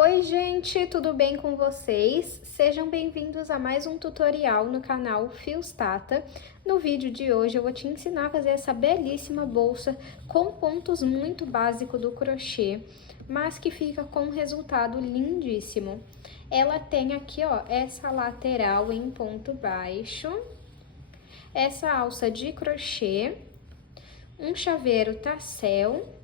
Oi gente, tudo bem com vocês? Sejam bem-vindos a mais um tutorial no canal Fios Tata. No vídeo de hoje eu vou te ensinar a fazer essa belíssima bolsa com pontos muito básicos do crochê, mas que fica com um resultado lindíssimo. Ela tem aqui, ó, essa lateral em ponto baixo, essa alça de crochê, um chaveiro tassel.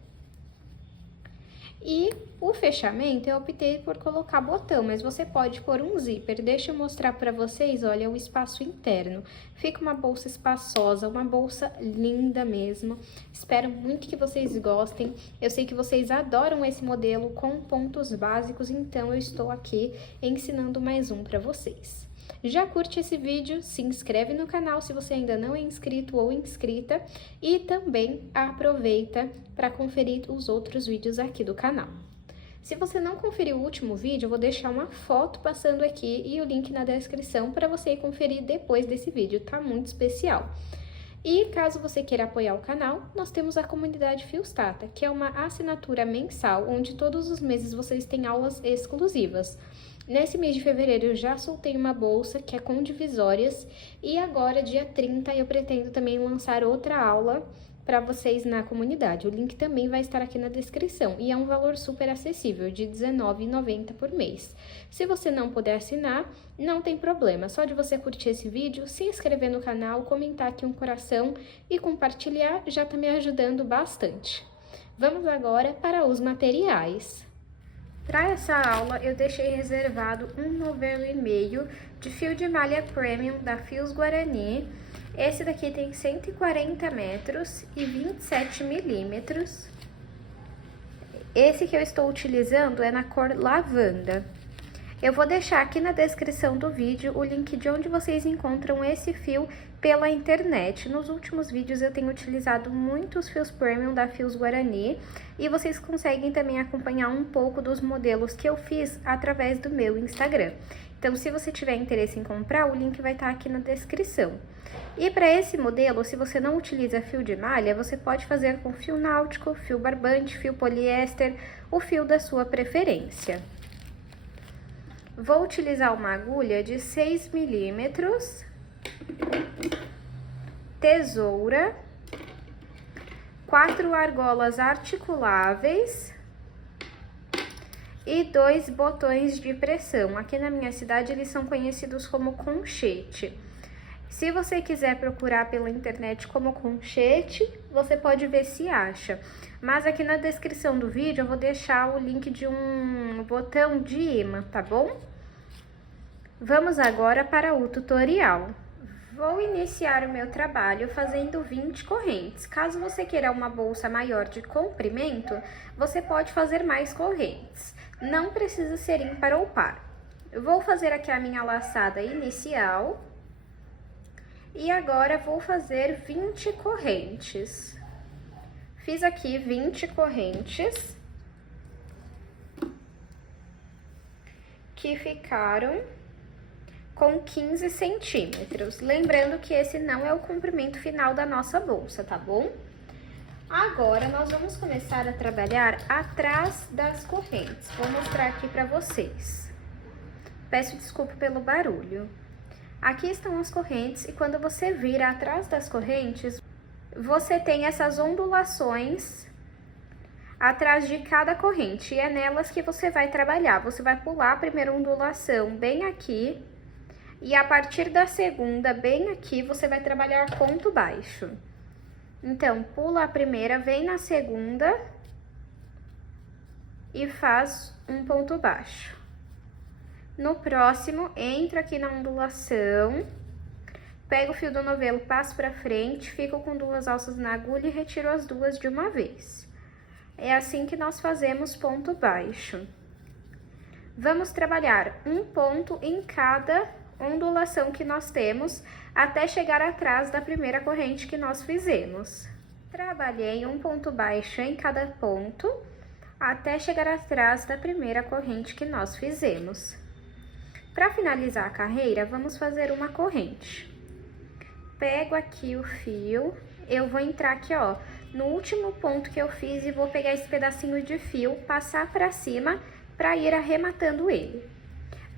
E o fechamento eu optei por colocar botão, mas você pode pôr um zíper. Deixa eu mostrar pra vocês, olha, o espaço interno. Fica uma bolsa espaçosa, uma bolsa linda mesmo. Espero muito que vocês gostem. Eu sei que vocês adoram esse modelo com pontos básicos, então eu estou aqui ensinando mais um pra vocês. Já curte esse vídeo, se inscreve no canal se você ainda não é inscrito ou inscrita e também aproveita para conferir os outros vídeos aqui do canal. Se você não conferiu o último vídeo, eu vou deixar uma foto passando aqui e o link na descrição para você conferir depois desse vídeo, tá muito especial. E caso você queira apoiar o canal, nós temos a comunidade Fios Tata, que é uma assinatura mensal, onde todos os meses vocês têm aulas exclusivas. Nesse mês de fevereiro eu já soltei uma bolsa que é com divisórias e agora, dia 30, eu pretendo também lançar outra aula para vocês na comunidade. O link também vai estar aqui na descrição e é um valor super acessível, de R$19,90 por mês. Se você não puder assinar, não tem problema, só de você curtir esse vídeo, se inscrever no canal, comentar aqui um coração e compartilhar já tá me ajudando bastante. Vamos agora para os materiais. Para essa aula, eu deixei reservado um novelo e meio de fio de malha premium da Fios Guarani. Esse daqui tem 140 metros e 27 milímetros. Esse que eu estou utilizando é na cor lavanda. Eu vou deixar aqui na descrição do vídeo o link de onde vocês encontram esse fio pela internet. Nos últimos vídeos eu tenho utilizado muitos fios premium da Fios Guarani e vocês conseguem também acompanhar um pouco dos modelos que eu fiz através do meu Instagram. Então, se você tiver interesse em comprar, o link vai estar aqui na descrição. E para esse modelo, se você não utiliza fio de malha, você pode fazer com fio náutico, fio barbante, fio poliéster, o fio da sua preferência. Vou utilizar uma agulha de 6 milímetros, tesoura, 4 argolas articuláveis e 2 botões de pressão. Aqui na minha cidade eles são conhecidos como conchete. Se você quiser procurar pela internet como conchete, você pode ver se acha. Mas aqui na descrição do vídeo eu vou deixar o link de um botão de imã, tá bom? Vamos agora para o tutorial. Vou iniciar o meu trabalho fazendo 20 correntes. Caso você queira uma bolsa maior de comprimento, você pode fazer mais correntes. Não precisa ser ímpar ou par. Eu vou fazer aqui a minha laçada inicial. E agora vou fazer 20 correntes. Fiz aqui 20 correntes, que ficaram com 15 centímetros. Lembrando que esse não é o comprimento final da nossa bolsa, tá bom? Agora, nós vamos começar a trabalhar atrás das correntes. Vou mostrar aqui pra vocês. Peço desculpa pelo barulho. Aqui estão as correntes e quando você vira atrás das correntes, você tem essas ondulações atrás de cada corrente e é nelas que você vai trabalhar. Você vai pular a primeira ondulação bem aqui e a partir da segunda, bem aqui, você vai trabalhar ponto baixo. Então, pula a primeira, vem na segunda e faz um ponto baixo. No próximo, entra aqui na ondulação, pega o fio do novelo, passo pra frente, fico com 2 alças na agulha e retiro as 2 de uma vez. É assim que nós fazemos ponto baixo. Vamos trabalhar um ponto em cada ondulação que nós temos, até chegar atrás da primeira corrente que nós fizemos. Trabalhei um ponto baixo em cada ponto, até chegar atrás da primeira corrente que nós fizemos. Para finalizar a carreira, vamos fazer uma corrente. Pego aqui o fio, eu vou entrar aqui, ó, no último ponto que eu fiz e vou pegar esse pedacinho de fio, passar pra cima para ir arrematando ele.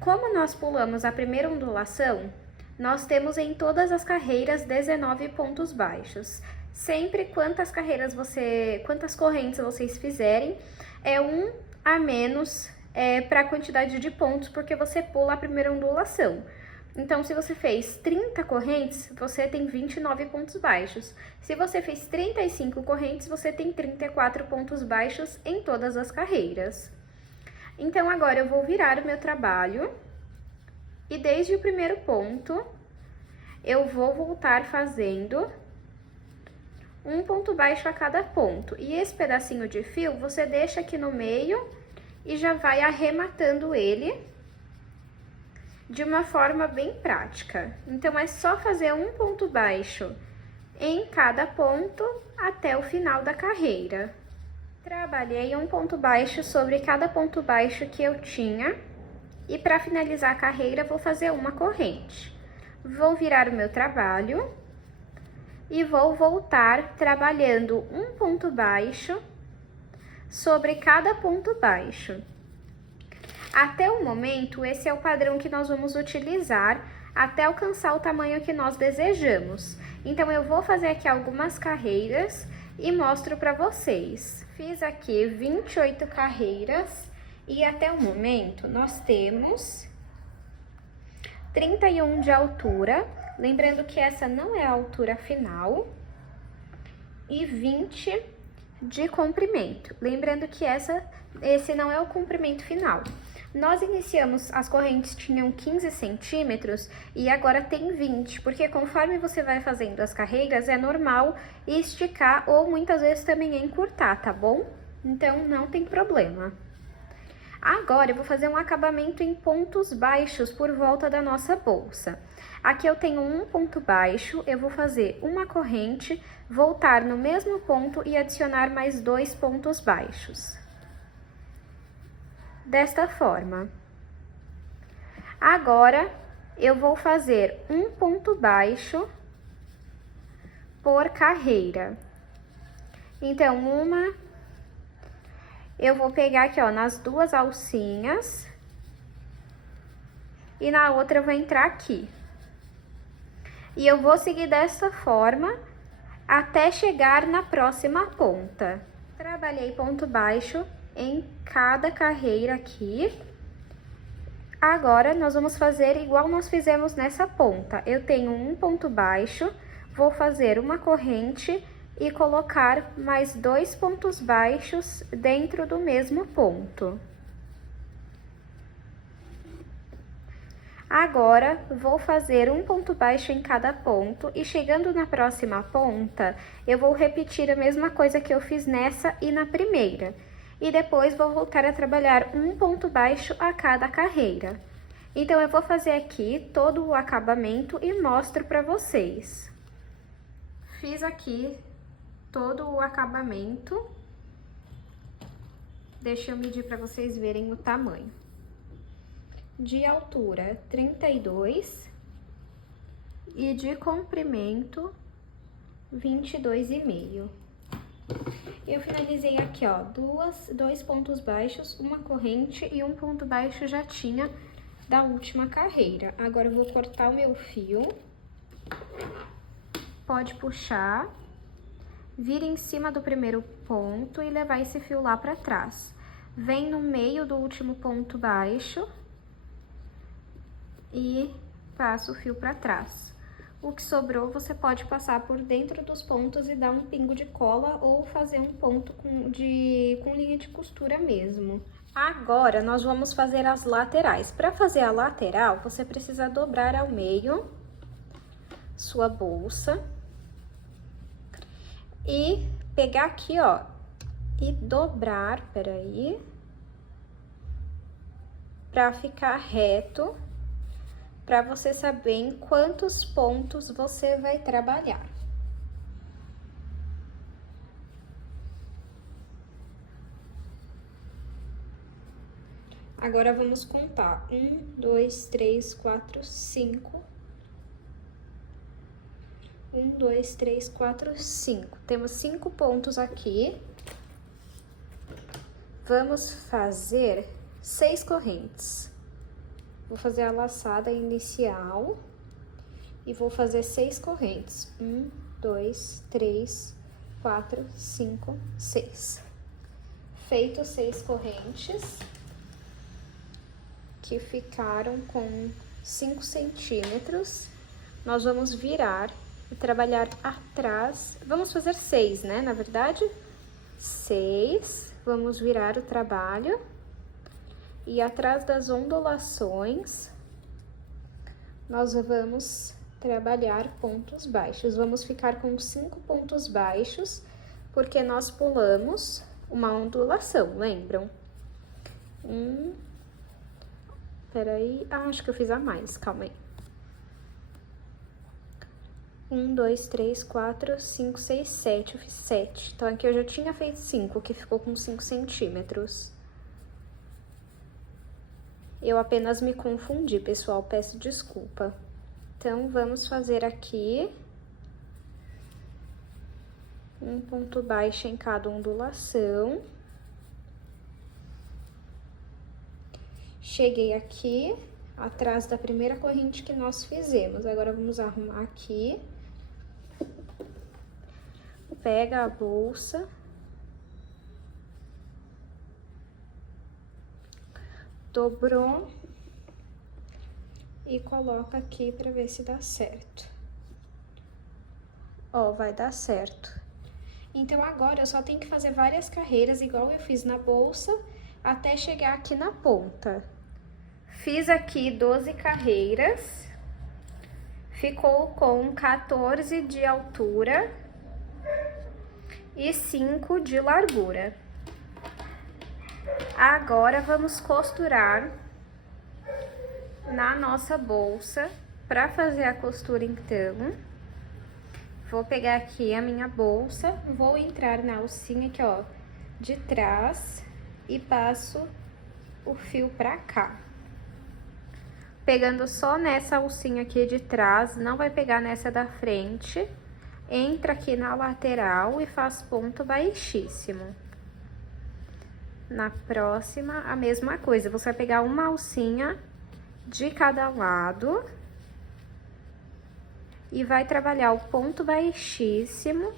Como nós pulamos a primeira ondulação, nós temos em todas as carreiras 19 pontos baixos. Sempre quantas correntes vocês fizerem, é um a menos para a quantidade de pontos, porque você pula a primeira ondulação. Então, se você fez 30 correntes, você tem 29 pontos baixos. Se você fez 35 correntes, você tem 34 pontos baixos em todas as carreiras. Então, agora eu vou virar o meu trabalho e desde o primeiro ponto, eu vou voltar fazendo um ponto baixo a cada ponto. E esse pedacinho de fio, você deixa aqui no meio e já vai arrematando ele de uma forma bem prática. Então, é só fazer um ponto baixo em cada ponto até o final da carreira. Trabalhei um ponto baixo sobre cada ponto baixo que eu tinha. E para finalizar a carreira, vou fazer uma corrente. Vou virar o meu trabalho e vou voltar trabalhando um ponto baixo sobre cada ponto baixo. Até o momento, esse é o padrão que nós vamos utilizar até alcançar o tamanho que nós desejamos. Então, eu vou fazer aqui algumas carreiras e mostro para vocês. Fiz aqui 28 carreiras e até o momento nós temos 31 de altura, lembrando que essa não é a altura final, e 20 de comprimento, lembrando que esse não é o comprimento final. Nós iniciamos, as correntes tinham 15 centímetros e agora tem 20, porque conforme você vai fazendo as carreiras, é normal esticar ou muitas vezes também encurtar, tá bom? Então, não tem problema. Agora, eu vou fazer um acabamento em pontos baixos por volta da nossa bolsa. Aqui eu tenho um ponto baixo, eu vou fazer uma corrente, voltar no mesmo ponto e adicionar mais 2 pontos baixos. Desta forma. Agora, eu vou fazer um ponto baixo por carreira. Então, eu vou pegar aqui, ó, nas duas alcinhas e na outra eu vou entrar aqui. E eu vou seguir dessa forma até chegar na próxima ponta. Trabalhei ponto baixo em cada carreira aqui. Agora, nós vamos fazer igual nós fizemos nessa ponta. Eu tenho um ponto baixo, vou fazer uma corrente e colocar mais 2 pontos baixos dentro do mesmo ponto. Agora, vou fazer um ponto baixo em cada ponto e chegando na próxima ponta, eu vou repetir a mesma coisa que eu fiz nessa e na primeira. E depois vou voltar a trabalhar um ponto baixo a cada carreira. Então, eu vou fazer aqui todo o acabamento e mostro para vocês. Fiz aqui todo o acabamento. Deixa eu medir para vocês verem o tamanho. De altura, 32 e de comprimento, 22,5. Eu finalizei aqui, ó, dois pontos baixos, uma corrente e um ponto baixo já tinha da última carreira. Agora, eu vou cortar o meu fio. Pode puxar, vira em cima do primeiro ponto e levar esse fio lá pra trás. Vem no meio do último ponto baixo e passa o fio pra trás. O que sobrou, você pode passar por dentro dos pontos e dar um pingo de cola ou fazer um ponto com linha de costura mesmo. Agora, nós vamos fazer as laterais. Para fazer a lateral, você precisa dobrar ao meio sua bolsa e pegar aqui, ó, e dobrar, peraí, para ficar reto, para você saber em quantos pontos você vai trabalhar. Agora, vamos contar. 1, 2, 3, 4, 5. 1, 2, 3, 4, 5. Temos 5 pontos aqui. Vamos fazer 6 correntes. Vou fazer a laçada inicial e vou fazer 6 correntes. 1, 2, 3, 4, 5, 6. Feito 6 correntes, que ficaram com 5 centímetros, nós vamos virar e trabalhar atrás. Vamos fazer 6, né? Na verdade, 6. Vamos virar o trabalho. E atrás das ondulações, nós vamos trabalhar pontos baixos. Vamos ficar com 5 pontos baixos, porque nós pulamos uma ondulação, lembram? Peraí, acho que eu fiz a mais, calma aí. 1, 2, 3, 4, 5, 6, 7, eu fiz 7. Então, aqui eu já tinha feito 5, que ficou com 5 centímetros. Eu apenas me confundi, pessoal, peço desculpa. Então, vamos fazer aqui um ponto baixo em cada ondulação. Cheguei aqui, atrás da primeira corrente que nós fizemos. Agora, vamos arrumar aqui. Pega a bolsa. Dobrou. E coloca aqui pra ver se dá certo. Ó, vai dar certo. Então, agora eu só tenho que fazer várias carreiras, igual eu fiz na bolsa, até chegar aqui na ponta. Fiz aqui 12 carreiras. Ficou com 14 de altura e 5 de largura. Agora, vamos costurar na nossa bolsa. Para fazer a costura, então, vou pegar aqui a minha bolsa, vou entrar na alcinha aqui, ó, de trás e passo o fio pra cá. Pegando só nessa alcinha aqui de trás, não vai pegar nessa da frente. Entra aqui na lateral e faz ponto baixíssimo. Na próxima, a mesma coisa, você vai pegar uma alcinha de cada lado e vai trabalhar o ponto baixíssimo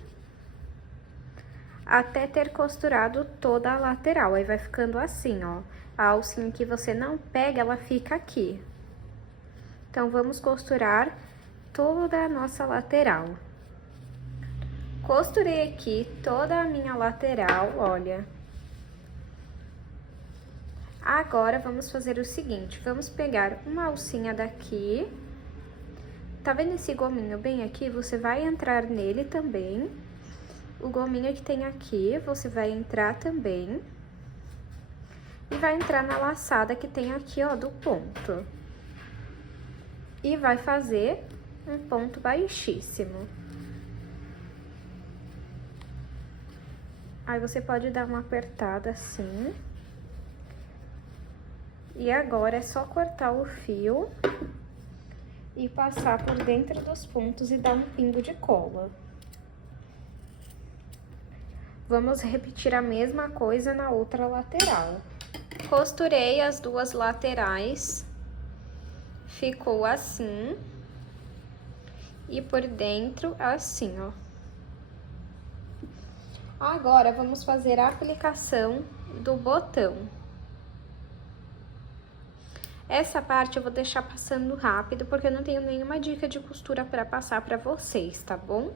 até ter costurado toda a lateral. Aí vai ficando assim, ó. A alcinha que você não pega, ela fica aqui. Então, vamos costurar toda a nossa lateral. Costurei aqui toda a minha lateral, olha. Agora, vamos fazer o seguinte, vamos pegar uma alcinha daqui. Tá vendo esse gominho bem aqui? Você vai entrar nele também. O gominho que tem aqui, você vai entrar também. E vai entrar na laçada que tem aqui, ó, do ponto. E vai fazer um ponto baixíssimo. Aí, você pode dar uma apertada assim. E agora, é só cortar o fio e passar por dentro dos pontos e dar um pingo de cola. Vamos repetir a mesma coisa na outra lateral. Costurei as duas laterais. Ficou assim. E por dentro, assim, ó. Agora, vamos fazer a aplicação do botão. Essa parte eu vou deixar passando rápido, porque eu não tenho nenhuma dica de costura para passar para vocês, tá bom?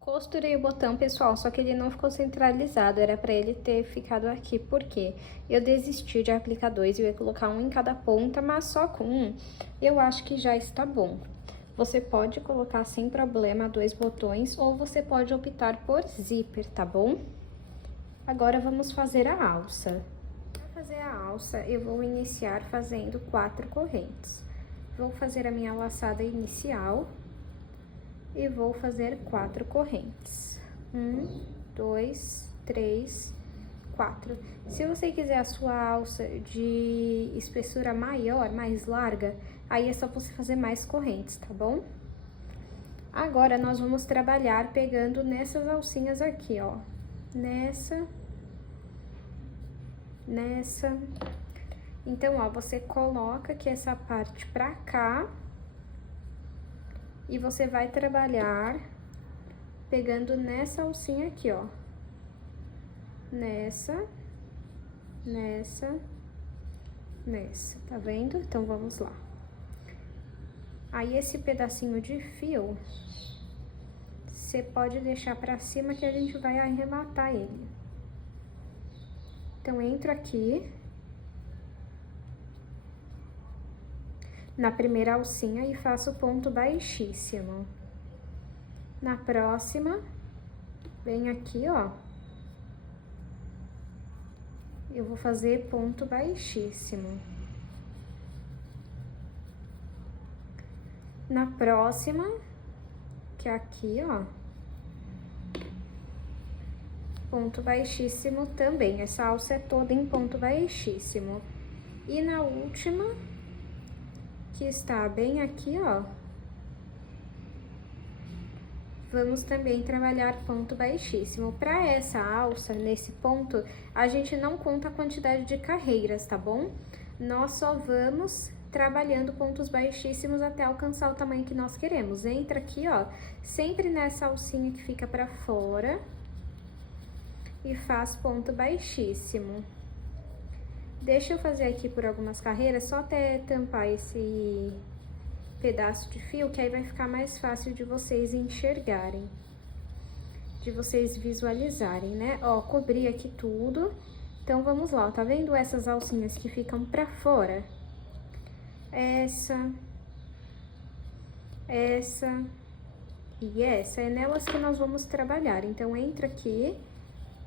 Costurei o botão, pessoal, só que ele não ficou centralizado, era pra ele ter ficado aqui, porque eu desisti de aplicar 2, eu ia colocar um em cada ponta, mas só com um eu acho que já está bom. Você pode colocar sem problema 2 botões, ou você pode optar por zíper, tá bom? Agora, vamos fazer a alça. Para fazer a alça, eu vou iniciar fazendo 4 correntes. Vou fazer a minha laçada inicial. E vou fazer 4 correntes. 1, 2, 3, 4. Se você quiser a sua alça de espessura maior, mais larga, aí é só você fazer mais correntes, tá bom? Agora, nós vamos trabalhar pegando nessas alcinhas aqui, ó. Nessa. Então, ó, você coloca aqui essa parte pra cá. E você vai trabalhar pegando nessa alcinha aqui, ó. Nessa, tá vendo? Então, vamos lá. Aí, esse pedacinho de fio, você pode deixar pra cima que a gente vai arrematar ele. Então, entro aqui na primeira alcinha e faço ponto baixíssimo. Na próxima, venho aqui, ó. Eu vou fazer ponto baixíssimo. Na próxima, que é aqui, ó, ponto baixíssimo também. Essa alça é toda em ponto baixíssimo. E na última, que está bem aqui, ó, vamos também trabalhar ponto baixíssimo. Para essa alça, nesse ponto, a gente não conta a quantidade de carreiras, tá bom? Nós só vamos trabalhando pontos baixíssimos até alcançar o tamanho que nós queremos. Entra aqui, ó, sempre nessa alcinha que fica pra fora e faz ponto baixíssimo. Deixa eu fazer aqui por algumas carreiras, só até tampar esse pedaço de fio, que aí vai ficar mais fácil de vocês enxergarem, de vocês visualizarem, né? Ó, cobri aqui tudo. Então, vamos lá, ó, tá vendo essas alcinhas que ficam pra fora? Essa e essa, é nelas que nós vamos trabalhar. Então, entra aqui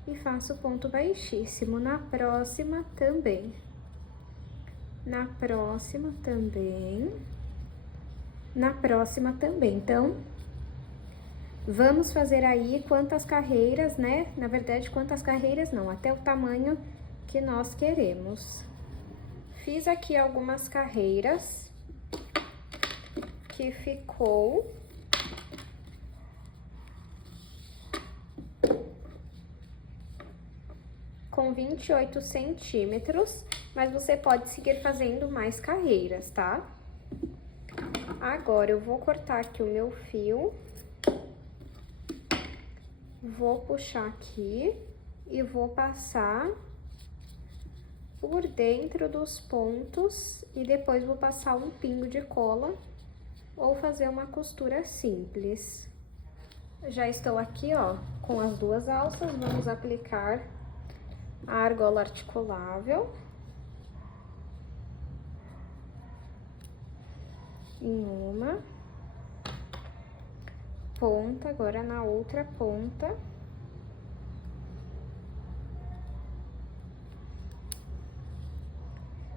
e faço ponto baixíssimo. Na próxima também. Na próxima também. Na próxima também. Então, vamos fazer aí quantas carreiras, né? Na verdade, quantas carreiras não, até o tamanho que nós queremos. Fiz aqui algumas carreiras, que ficou com 28 centímetros, mas você pode seguir fazendo mais carreiras, tá? Agora, eu vou cortar aqui o meu fio, vou puxar aqui e vou passar por dentro dos pontos e depois vou passar um pingo de cola ou fazer uma costura simples. Já estou aqui, ó, com as duas alças, vamos aplicar a argola articulável em uma ponta, agora na outra ponta.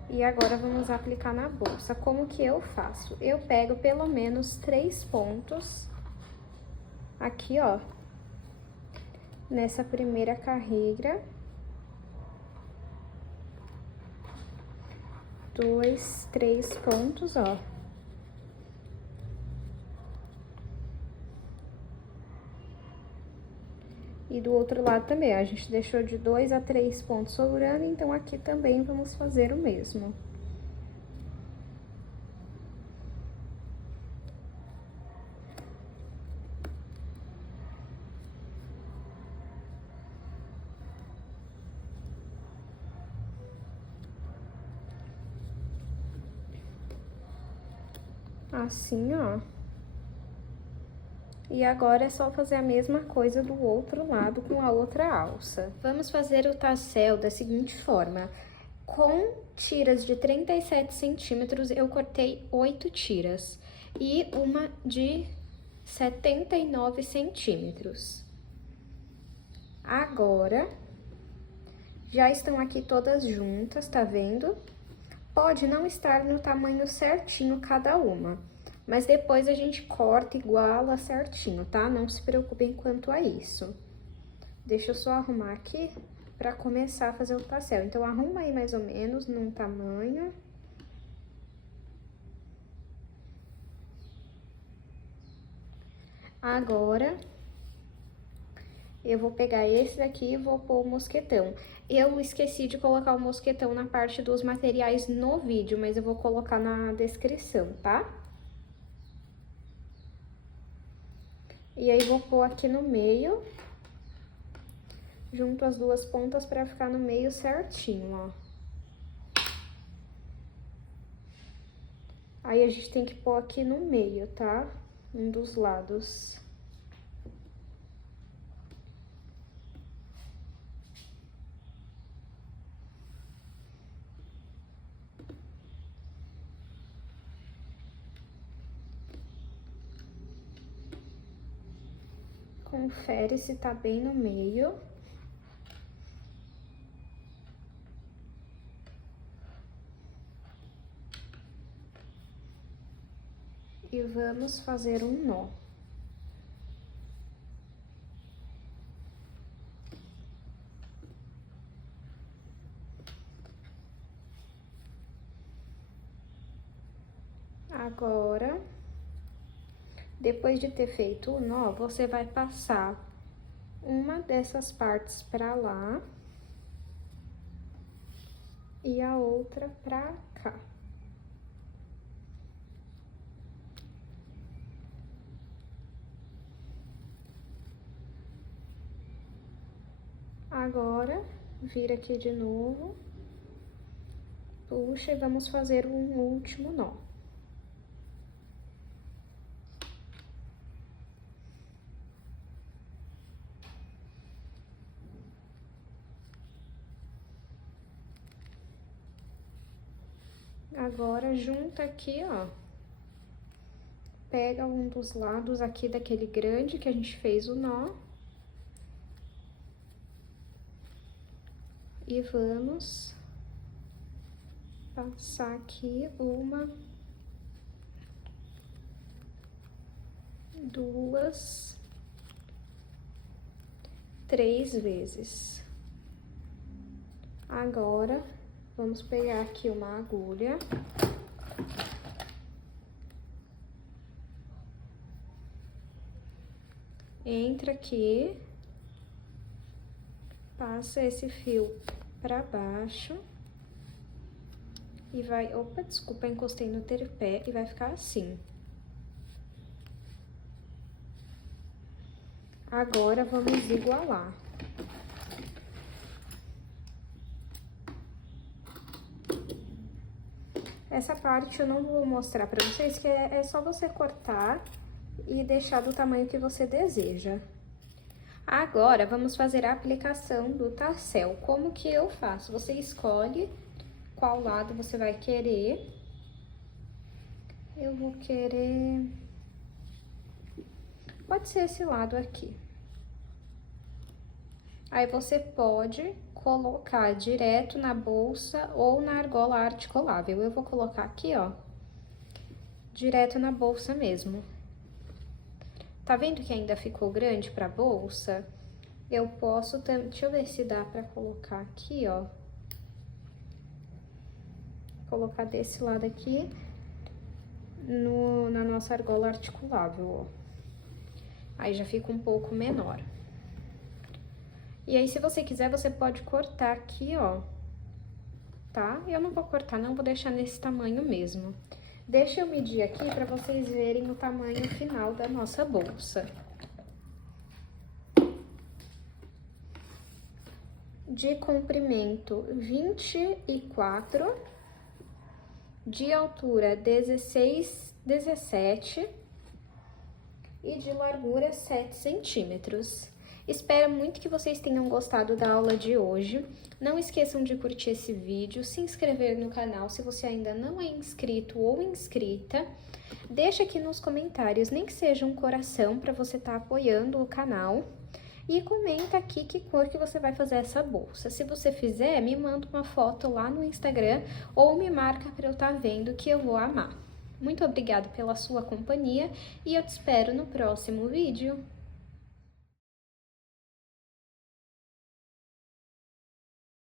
E agora, vamos aplicar na bolsa. Como que eu faço? Eu pego pelo menos 3 pontos aqui, ó, nessa primeira carreira. 2, 3 pontos, ó. E do outro lado também, a gente deixou de 2 a 3 pontos sobrando, então aqui também vamos fazer o mesmo. Assim, ó. E agora é só fazer a mesma coisa do outro lado com a outra alça. Vamos fazer o tassel da seguinte forma. Com tiras de 37 centímetros, eu cortei 8 tiras. E uma de 79 centímetros. Agora, já estão aqui todas juntas, tá vendo? Pode não estar no tamanho certinho cada uma. Mas depois a gente corta iguala certinho, tá? Não se preocupem quanto a isso. Deixa eu só arrumar aqui pra começar a fazer o tassel. Então, arruma aí mais ou menos num tamanho. Agora, eu vou pegar esse daqui e vou pôr o mosquetão. Eu esqueci de colocar o mosquetão na parte dos materiais no vídeo, mas eu vou colocar na descrição, tá? E aí, vou pôr aqui no meio, junto as duas pontas pra ficar no meio certinho, ó. Aí, a gente tem que pôr aqui no meio, tá? Um dos lados. Confere se tá bem no meio. E vamos fazer um nó. Agora, depois de ter feito o nó, você vai passar uma dessas partes pra lá e a outra pra cá. Agora, vira aqui de novo, puxa e vamos fazer um último nó. Agora, junta aqui, ó, pega um dos lados aqui daquele grande que a gente fez o nó. E vamos passar aqui uma, duas, três vezes. Agora, vamos pegar aqui uma agulha. Entra aqui, passa esse fio pra baixo e vai... Opa, desculpa, encostei no tripé e vai ficar assim. Agora, vamos igualar. Essa parte eu não vou mostrar pra vocês, que é só você cortar e deixar do tamanho que você deseja. Agora, vamos fazer a aplicação do tassel. Como que eu faço? Você escolhe qual lado você vai querer. Eu vou querer... Pode ser esse lado aqui. Aí, você pode colocar direto na bolsa ou na argola articulável. Eu vou colocar aqui, ó, direto na bolsa mesmo. Tá vendo que ainda ficou grande pra bolsa? Eu posso... Deixa eu ver se dá pra colocar aqui, ó. Colocar desse lado aqui na nossa argola articulável, ó. Aí já fica um pouco menor. E aí, se você quiser, você pode cortar aqui, ó, tá? Eu não vou cortar, não, vou deixar nesse tamanho mesmo. Deixa eu medir aqui pra vocês verem o tamanho final da nossa bolsa. De comprimento, 24, de altura, 16, 17 e de largura, 7 centímetros. Espero muito que vocês tenham gostado da aula de hoje. Não esqueçam de curtir esse vídeo, se inscrever no canal se você ainda não é inscrito ou inscrita. Deixa aqui nos comentários, nem que seja um coração, para você estar apoiando o canal. E comenta aqui que cor que você vai fazer essa bolsa. Se você fizer, me manda uma foto lá no Instagram ou me marca para eu estar vendo, que eu vou amar. Muito obrigada pela sua companhia e eu te espero no próximo vídeo.